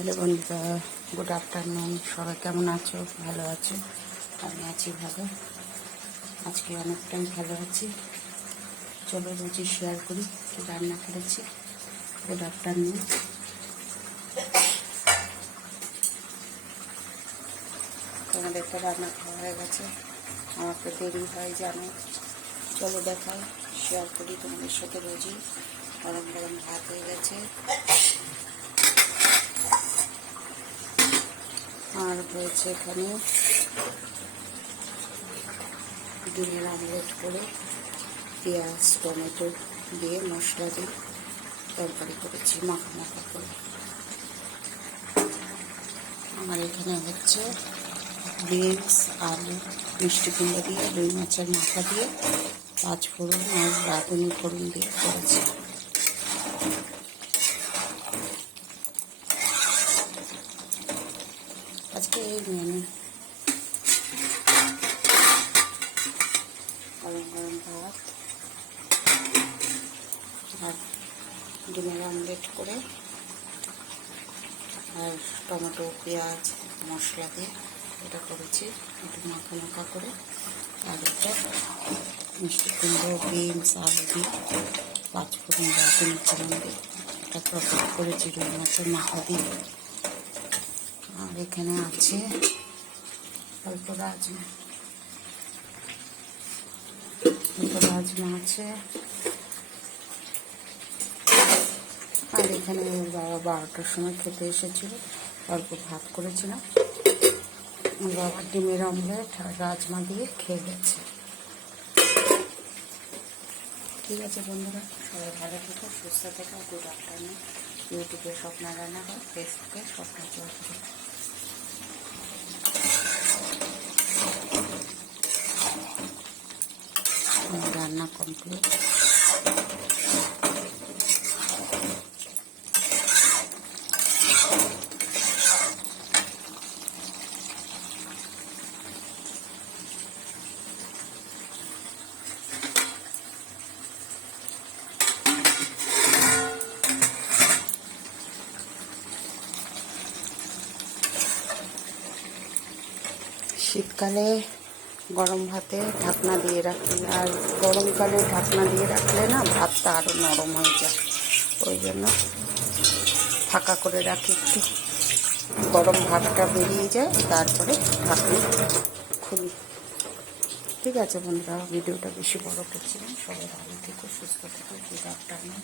Hello বন্ধুরা, good afternoon. সবাই কেমন আছো? ভালো আছো? আমি আছি ভালো। আজকে অনেকটাই ভালো আছি। চলো রুচি শেয়ার করি কী রান্না করেছি। Good afternoon. তোমাদের তো রান্না খাওয়া হয়ে গেছে, আমার তো দেরি হয় জানো। চলো দেখাই, শেয়ার করি তোমাদের সাথে। রোজই গরম গরম ভাত হয়ে গেছে, আর হয়েছে এখানে ডিমের আমলেট করে পেঁয়াজ টমেটো দিয়ে মশলা দিয়ে তরকারি করেছি মাখা মাখা করে। আমার এখানে হচ্ছে বিনস আলু মিষ্টি কুমড়ো দিয়ে রুই মাছের মাথা দিয়ে পাঁচ ফোড়ন আর রাঁধুনি ফোড়ন দিয়ে করেছি। আজকে এই মেনু, গরম গরম ভাত আর ডিমের আমলেট করে আর টমেটো পেঁয়াজ মশলা দিয়ে এটা করেছি, একটু মাখা মাখা করে। আর এটা মিষ্টি কুমড়ো বিনস আলু দিয়ে পাঁচ ফোড়ন রাঁধুনি ফোড়ন দিয়ে এটা তরকারি করেছি রুই মাছের মাথা দিয়ে। আর এখানে আছে অল্প রাজমা আছে। আর এখানে বাবা 12টার সময় খেতে এসেছিল, অল্প ভাত করেছিলাম। বাবা ডিমের অমলেট আর রাজমা দিয়ে খেয়ে গেছে। ঠিক আছে বন্ধুরা, সবাই ভালো থেকো, সুস্থ থেকো। Good afternoon. ইউটিউবে স্বপ্না রান্না হয়, ফেসবুকে স্বপ্না চৌধুরী। রান্না কমপ্লিট। শীতকালে গরম ভাতে ঢাকনা দিয়ে রাখলে, আর গরমকালে ঢাকনা দিয়ে রাখলে না ভাতটা আরও নরম হয়ে যায়। ওই জন্য ফাঁকা করে রাখি, একটু গরম ভাতটা বেরিয়ে যায়, তারপরে ঢাকনা খুলি। ঠিক আছে বন্ধুরা, ভিডিওটা বেশি বড় করছি না। সবাই ভালো থেকো, সুস্থ থেকো। Good afternoon.